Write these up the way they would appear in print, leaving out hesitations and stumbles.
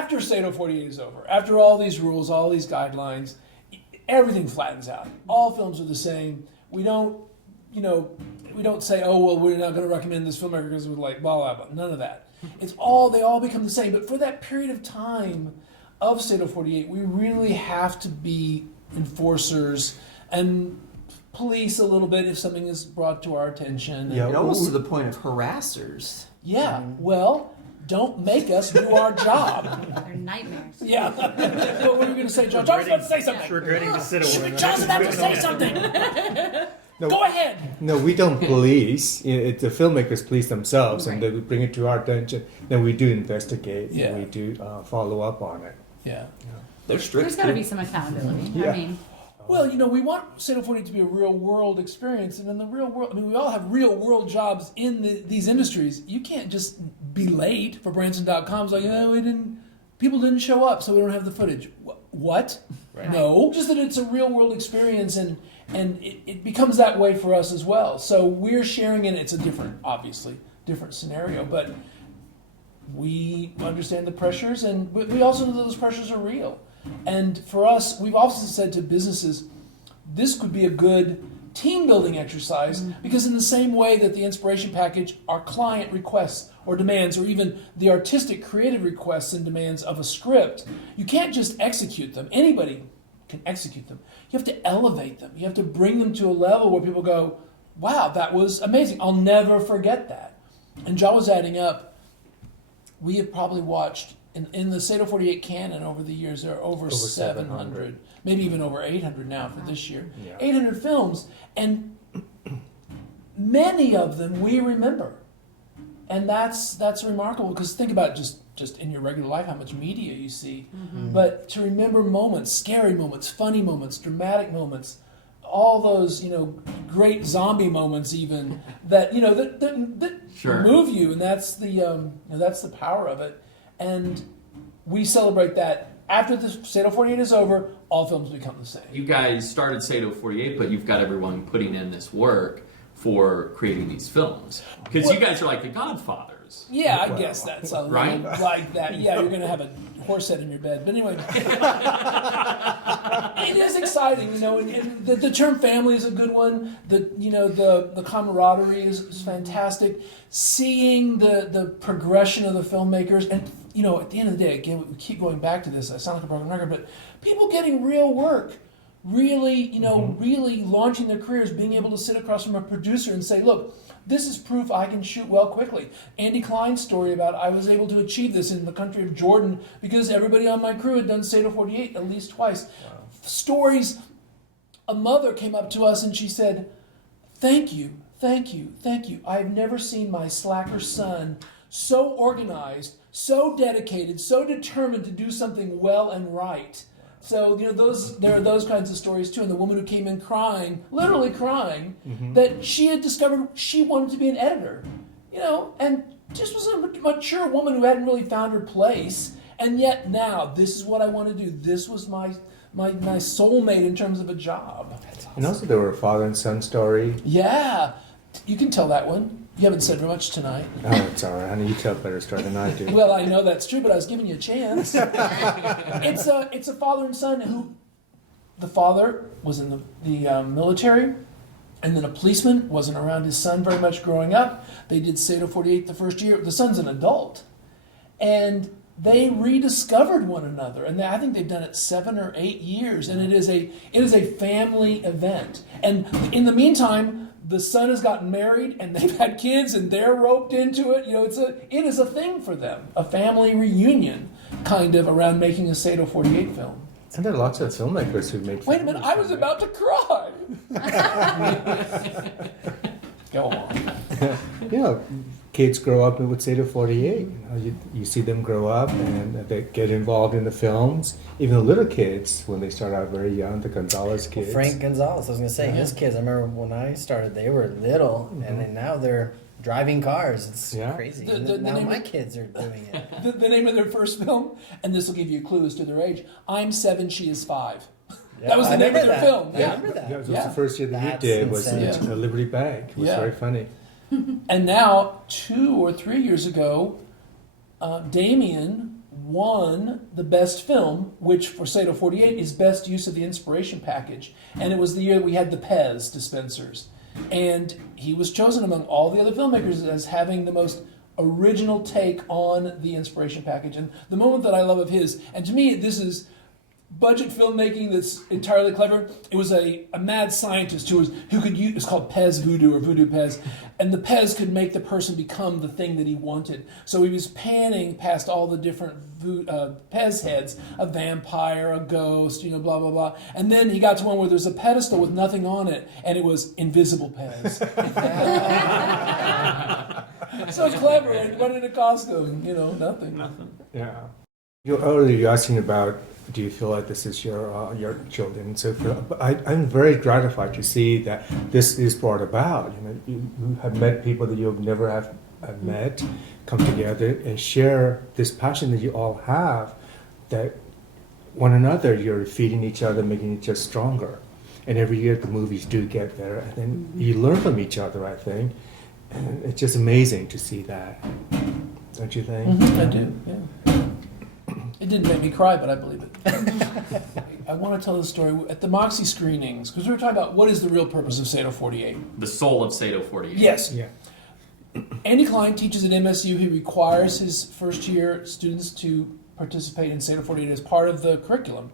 after SATO48 is over, after all these rules, all these guidelines, everything flattens out. All films are the same. We don't say, oh, well, we're not going to recommend this filmmaker because we're like, blah, blah, blah. None of that. They all become the same. But for that period of time of SATO48, we really have to be enforcers and police a little bit if something is brought to our attention. Yeah, almost to the point of harassers. Yeah, well, don't make us do our job. They're nightmares. Yeah. What were you going to say, John? John's about to say something. Regretting to sit away. John's about to say something. No, Go ahead. No, we don't police. The filmmakers police themselves, and they bring it to our attention. Then we do investigate. Yeah. And we do follow up on it. Yeah. They're strict. There's got to be some accountability. Yeah. I mean, Well, we want SATO48 to be a real-world experience, and in the real world, we all have real-world jobs in these industries. You can't just be late for Branson.com. It's like, people didn't show up, so we don't have the footage. What? Right. No, just that it's a real-world experience, and it becomes that way for us as well. So we're sharing in it. It's a different scenario, but we understand the pressures, and we also know that those pressures are real. And for us, we've also said to businesses, this could be a good team building exercise, because in the same way that the inspiration package are client requests or demands, or even the artistic creative requests and demands of a script, you can't just execute them. Anybody can execute them. You have to elevate them. You have to bring them to a level where people go, wow, that was amazing. I'll never forget that. And John was adding up, we have probably watched in the SATO48 canon over the years, there are over 700, maybe even over 800 now for this year. Yeah. 800 films, and many of them we remember. And that's remarkable, because think about just in your regular life how much media you see. But to remember moments, scary moments, funny moments, dramatic moments, all those, great zombie moments even that that Sure. move you, and that's the power of it. And we celebrate that. After the SATO48 is over, all films become the same. You guys started SATO48, but you've got everyone putting in this work for creating these films. Because you guys are like the godfathers. Yeah, I guess that's a Right? little like that. Yeah, you're going to have a horse head in your bed. But anyway, it is exciting, and the term family is a good one. The camaraderie is fantastic. Seeing the progression of the filmmakers, and at the end of the day, again, we keep going back to this. I sound like a broken record, but people getting real work, really, really launching their careers, being able to sit across from a producer and say, look, this is proof I can shoot well quickly. Andy Klein's story about I was able to achieve this in the country of Jordan because everybody on my crew had done SATO48 at least twice. Wow. Stories, a mother came up to us and she said, thank you. I've never seen my slacker son so organized, so dedicated, so determined to do something well and right. So, there are those kinds of stories too. And the woman who came in crying, literally crying, that she had discovered she wanted to be an editor, and just was a mature woman who hadn't really found her place. And yet now, this is what I want to do. This was my soulmate in terms of a job. Awesome. And also there were a father and son story. Yeah. You can tell that one. You haven't said much tonight. Oh, it's all right, honey. You tell a better story than I do. Well, I know that's true, but I was giving you a chance. It's a father and son who, the father was in the military, and then a policeman, wasn't around his son very much growing up. They did SATO48 the first year. The son's an adult. And they rediscovered one another, and I think they've done it 7 or 8 years, and it is a family event. And in the meantime, the son has gotten married, and they've had kids, and they're roped into it. It is a thing for them, a family reunion, kind of, around making a SATO48 film. And there are lots of filmmakers who make. Wait a minute, I was about to cry. Go on. Kids grow up with SATO48. You see them grow up and they get involved in the films. Even the little kids, when they start out very young, the Gonzalez kids. Well, Frank Gonzalez, I was going to say, his kids, I remember when I started, they were little, and then now they're driving cars. It's crazy. Now my kids are doing it. The name of their first film, and this will give you clues to their age, I'm 7, she is 5. That was the name of their film. I remember that. That was the first year that we did, was in Liberty Bank. It was very funny. And now, 2 or 3 years ago, Damien won the best film, which for SATO48 is best use of the inspiration package. And it was the year we had the Pez dispensers. And he was chosen among all the other filmmakers as having the most original take on the inspiration package. And the moment that I love of his, and to me this is budget filmmaking that's entirely clever. It was a mad scientist who could use, it's called Pez Voodoo or Voodoo Pez, and the Pez could make the person become the thing that he wanted. So he was panning past all the different Pez heads, a vampire, a ghost, blah, blah, blah. And then he got to one where there's a pedestal with nothing on it, and it was Invisible Pez. So clever, and what did it cost him? Nothing. Yeah. Earlier you're asking about, do you feel like this is your children and so forth? But I'm very gratified to see that this is brought about. You have met people that you've never have met, come together and share this passion that you all have, that one another, you're feeding each other, making each other stronger. And every year the movies do get better, and then you learn from each other, I think. And it's just amazing to see that. Don't you think? Mm-hmm, I do, yeah. It didn't make me cry, but I believe it. I want to tell the story at the Moxie screenings, because we were talking about what is the real purpose of SATO48. The soul of SATO48. Yes. Yeah. Andy Klein teaches at MSU. He requires his first-year students to participate in SATO48 as part of the curriculum.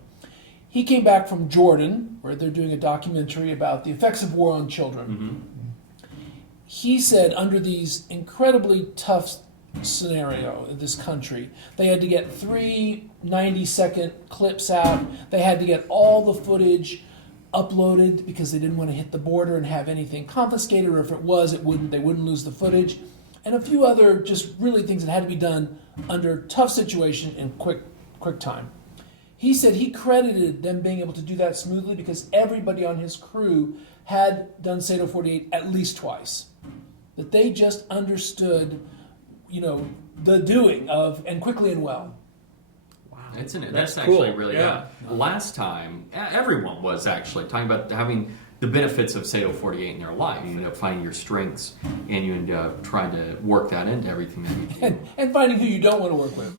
He came back from Jordan, where they're doing a documentary about the effects of war on children. Mm-hmm. He said under these incredibly tough scenario in this country, they had to get 3 90-second clips out. They had to get all the footage uploaded because they didn't want to hit the border and have anything confiscated, or if it was, they wouldn't lose the footage, and a few other just really things that had to be done under tough situation in quick time. He said he credited them being able to do that smoothly because everybody on his crew had done SATO48 at least twice. That they just understood the doing of, and quickly and well. Wow. That's cool. actually really, last time, everyone was actually talking about having the benefits of SATO48 in their life. You end up finding your strengths, and you end up trying to work that into everything that you do. And finding who you don't want to work with.